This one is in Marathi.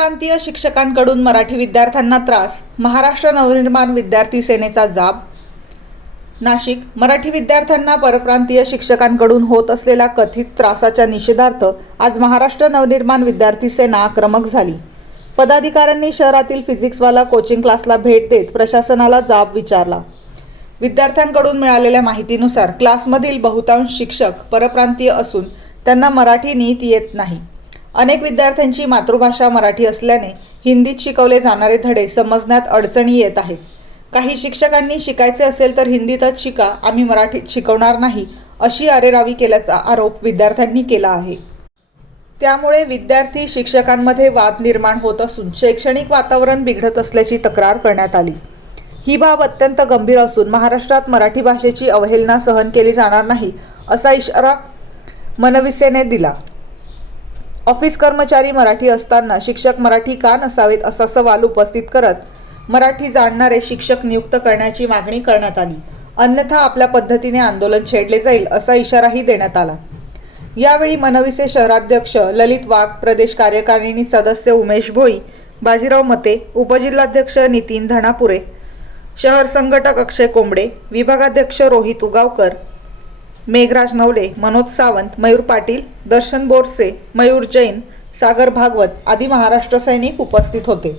परप्रांतीय शिक्षकांकडून मराठी विद्यार्थ्यांना त्रास, महाराष्ट्र नवनिर्माण विद्यार्थी सेनेचा जाब. नाशिक. मराठी विद्यार्थ्यांना परप्रांतीय शिक्षकांकडून होत असलेल्या कथित त्रासाच्या निषेधार्थ आज महाराष्ट्र नवनिर्माण विद्यार्थी सेना आक्रमक झाली. पदाधिकाऱ्यांनी शहरातील फिजिक्सवाला कोचिंग क्लासला भेट देत प्रशासनाला जाब विचारला. विद्यार्थ्यांकडून मिळालेल्या माहितीनुसार क्लासमधील बहुतांश शिक्षक परप्रांतीय असून त्यांना मराठी नीट येत नाही. अनेक विद्यार्थ्यांची मातृभाषा मराठी असल्याने हिंदीत शिकवले जाणारे धडे समजण्यात अडचणी येत आहेत. काही शिक्षकांनी शिकायचे असेल तर हिंदीतच शिका, आम्ही मराठीत शिकवणार नाही, अशी अरेरावी केल्याचा आरोप विद्यार्थ्यांनी केला आहे. त्यामुळे विद्यार्थी शिक्षकांमध्ये वाद निर्माण होत असून शैक्षणिक वातावरण बिघडत असल्याची तक्रार करण्यात आली. ही बाब अत्यंत गंभीर असून महाराष्ट्रात मराठी भाषेची अवहेलना सहन केली जाणार नाही, असा इशारा मनविसेने दिला. ऑफिस कर्मचारी मराठी असताना शिक्षक मराठी का नसावेत असा सवाल उपस्थित करत मराठी जाणणारे शिक्षक नियुक्त करण्याची मागणी करण्यात आली. अन्यथा आपल्या पद्धतीने आंदोलन छेडले जाईल असा इशाराही देण्यात आला. यावेळी मनविसे शहराध्यक्ष ललित वाघ, प्रदेश कार्यकारिणी सदस्य उमेश भोई, बाजीराव मते, उपजिल्हाध्यक्ष नितीन धनापुरे, शहर संघटक अक्षय कोंबडे, विभागाध्यक्ष रोहित उगावकर, मेघराज नवले, मनोज सावंत, मयूर पाटील, दर्शन बोरसे, मयूर जैन, सागर भागवत आदी महाराष्ट्र सैनिक उपस्थित होते.